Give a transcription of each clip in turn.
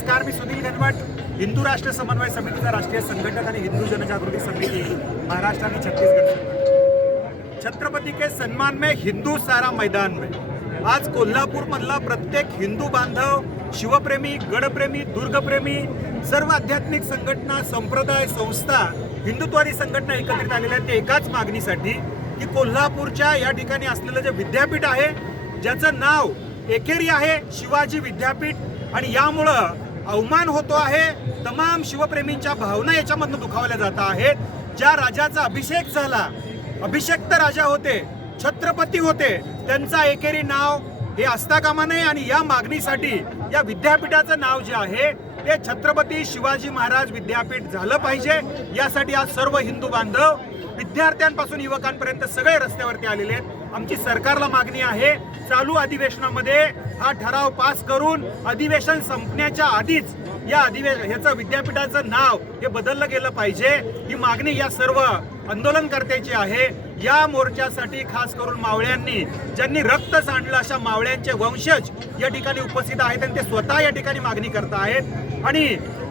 नमस्कार मी सुनील घनवट. हिंदू राष्ट्र समन्वय समितीचा राष्ट्रीय संघटक आणि हिंदू जनजागृती समिती महाराष्ट्र आणि छत्तीसगड छत्रपती के सन्मान में हिंदू सारा मैदान में. आज कोल्हापूर मधला प्रत्येक हिंदू बांधव शिवप्रेमी गडप्रेमी दुर्गप्रेमी सर्व आध्यात्मिक संघटना संप्रदाय संस्था हिंदुत्वादी संघटना एकत्रित आलेल्या आहेत. ते एकाच मागणीसाठी की कोल्हापूरच्या या ठिकाणी असलेलं जे विद्यापीठ आहे ज्याचं नाव एकेरी आहे शिवाजी विद्यापीठ. आणि यामुळं अवमान होतो आहे. तमाम शिवप्रेमींच्या भावना याच्यामधनं दुखावल्या जात आहेत. ज्या राजाचा अभिषेक झाला अभिषेक्त राजा होते छत्रपती होते त्यांचा एकेरी नाव हे असता कामा नये आणि या मागणीसाठी या विद्यापीठाचं नाव जे आहे ते छत्रपती शिवाजी महाराज विद्यापीठ झालं पाहिजे. यासाठी आज सर्व हिंदू बांधव विद्यार्थ्यांपासून युवकांपर्यंत सगळे रस्त्यावरती आलेले आहेत. आमची सरकारला मागणी आहे चालू अधिवेशनामध्ये हा ठराव पास करून अधिवेशन संपण्याच्या आधीच या अधिवेशन ह्याचं विद्यापीठाचं नाव हे बदललं गेलं पाहिजे. ही मागणी या सर्व आंदोलनकर्त्याची आहे. या मोर्चासाठी खास करून मावळ्यांनी ज्यांनी रक्त सांडलं अशा मावळ्यांचे वंशज या ठिकाणी उपस्थित आहेत आणि ते स्वतः या ठिकाणी मागणी करत आहेत. आणि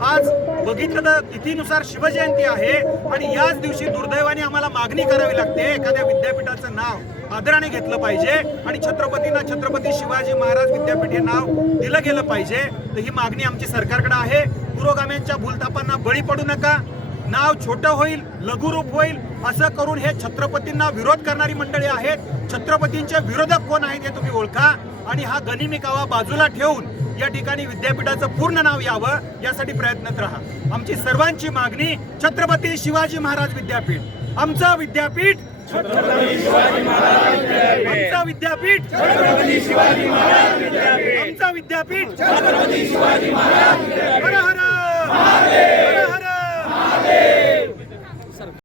आज बघितलं तर तिथीनुसार शिवजयंती आहे आणि याच दिवशी दुर्दैवाने आम्हाला मागणी करावी लागते. एखाद्या विद्यापीठाचं नाव आदराने घेतलं पाहिजे आणि छत्रपतींना छत्रपती शिवाजी महाराज विद्यापीठ हे नाव दिलं गेलं पाहिजे. तर ही मागणी आमची सरकारकडे आहे. पुरोगाम्यांच्या भूलतापांना बळी पडू नका. नाव छोटं होईल लघुरूप होईल असं करून हे छत्रपतींना विरोध करणारी मंडळी आहेत. छत्रपतींचे विरोधक कोण आहेत हे तुम्ही ओळखा. आणि हा गनिमिकावा बाजूला ठेवून या ठिकाणी विद्यापीठाचं पूर्ण नाव यावं यासाठी प्रयत्नत राहा. आमची सर्वांची मागणी छत्रपती शिवाजी महाराज विद्यापीठ. आमचं विद्यापीठ आमचं विद्यापीठ आमचं विद्यापीठ